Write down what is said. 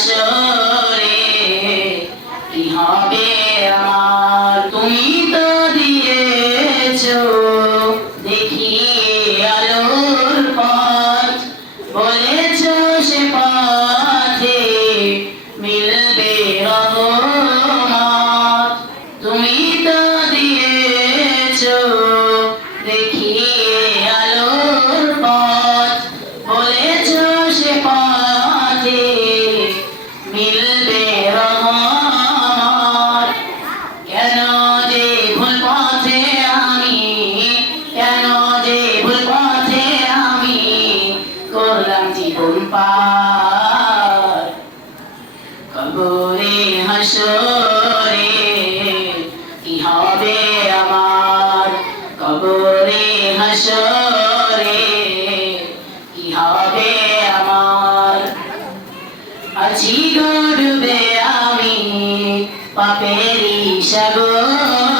হাসরে কি সে পথে মিলবে রহমত। তুমি তো দিয়েছ দেখিয়ে আলোর পথ বলেছ যে ভুল পথে আমি করলাম জীবন পার। কবরে, হাসরে আমার? হবে আমার? আমি পাপেরি সাগরে।